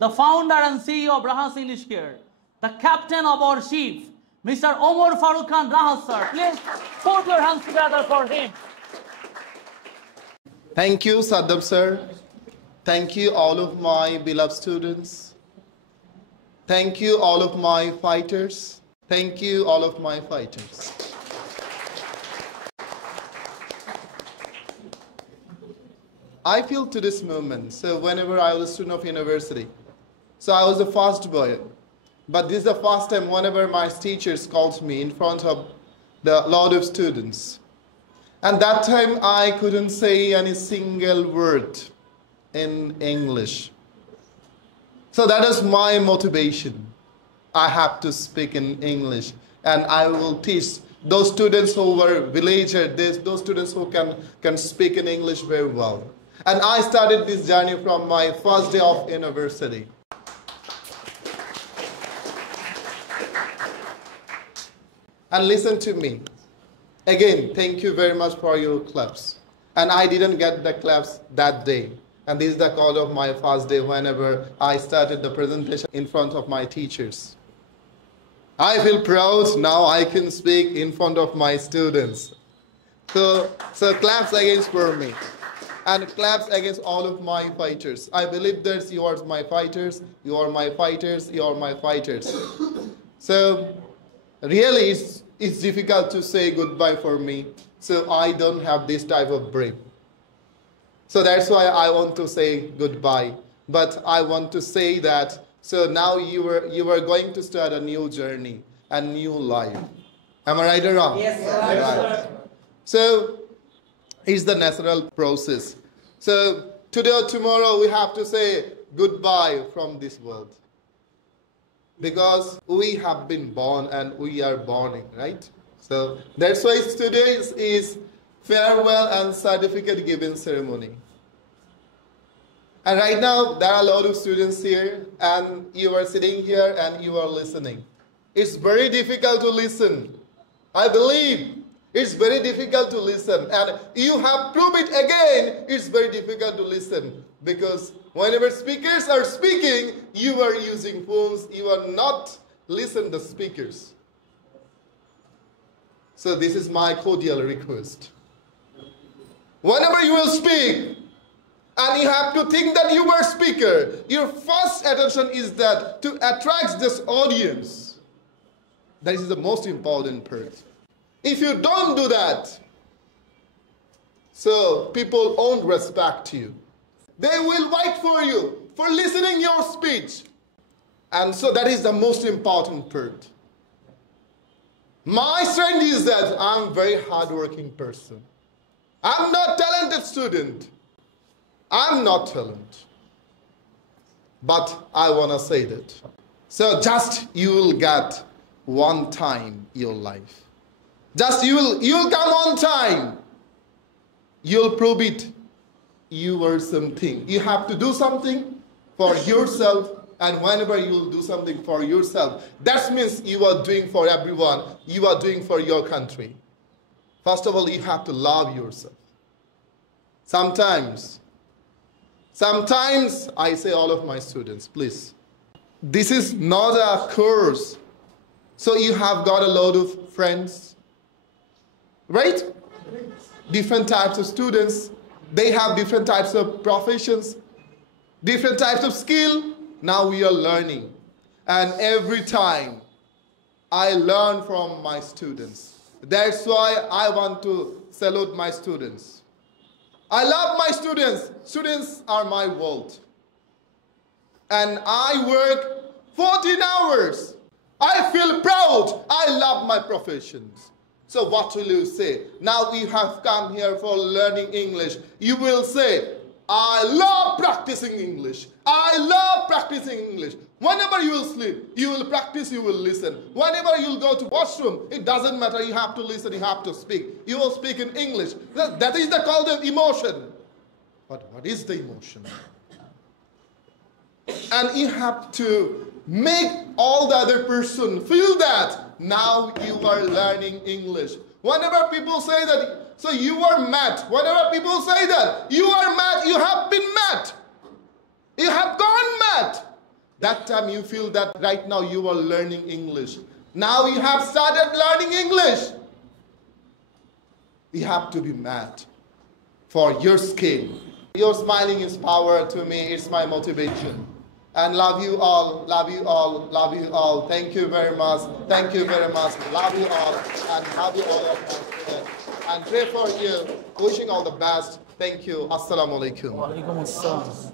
the founder and CEO of Rahas English Care, the captain of our ship, Mr. Omar Farooq Khan Rahas sir. Please put your hands together for him. Thank you, Saddam sir. Thank you, all of my beloved students. Thank you, all of my fighters. Thank you, all of my fighters. I feel to this moment, so whenever I was a student of university, so I was the first boy, but this is the first time whenever my teachers called me in front of the lot of students. And that time I couldn't say any single word in English. So that is my motivation. I have to speak in English, and I will teach those students who were villagers, those students who can speak in English very well. And I started this journey from my first day of university. And listen to me. Again, thank you very much for your claps. And I didn't get the claps that day. And this is the call of my first day whenever I started the presentation in front of my teachers. I feel proud now I can speak in front of my students. So claps against for me. And claps against all of my fighters. I believe that you are my fighters, you are my fighters, you are my fighters. So really it's difficult to say goodbye for me. So I don't have this type of brain. So that's why I want to say goodbye. But I want to say that, so now you are going to start a new journey, a new life. Am I right or wrong? Yes, sir. Right. Yes, sir. So it's the natural process. So today or tomorrow we have to say goodbye from this world. Because we have been born and we are burning, right? So that's why today is farewell and certificate giving ceremony. And right now there are a lot of students here and you are sitting here and you are listening. It's very difficult to listen. I believe it's very difficult to listen, and you have proved it again, it's very difficult to listen, because whenever speakers are speaking, you are using phones, you are not listening to the speakers. So this is my cordial request. Whenever you will speak, and you have to think that you are a speaker, your first attention is that to attract this audience. That is the most important part. If you don't do that, so people won't respect you. They will wait for you, for listening your speech. And so that is the most important part. My strength is that I'm a very hardworking person. I'm not a talented student. I'm not talented. But I want to say that. So just you will get one time your life. Just you'll come on time. You'll prove it. You are something. You have to do something for yourself, and whenever you will do something for yourself, that means you are doing for everyone. You are doing for your country. First of all, you have to love yourself. Sometimes I say all of my students, please, this is not a course. So you have got a lot of friends, right? Different types of students. They have different types of professions, different types of skill. Now we are learning. And every time I learn from my students. That's why I want to salute my students. I love my students. Students are my world. And I work 14 hours. I feel proud. I love my professions. So what will you say? Now we have come here for learning English. You will say, I love practicing English. I love practicing English. Whenever you will sleep, you will practice, you will listen. Whenever you will go to washroom, it doesn't matter. You have to listen, you have to speak. You will speak in English. That is the called of emotion. But what is the emotion? And you have to make all the other person feel that now you are learning English. Whenever people say that, so you are mad. Whenever people say that, you are mad, you have been mad. You have gone mad. That time you feel that right now you are learning English. Now you have started learning English. You have to be mad for your skill. Your smiling is power to me. It's my motivation. And love you all, love you all, love you all. Thank you very much. Thank you very much. Love you all and love you all of us. And pray for you. Wishing all the best. Thank you. Assalamu alaikum. Wa alaikum assalam.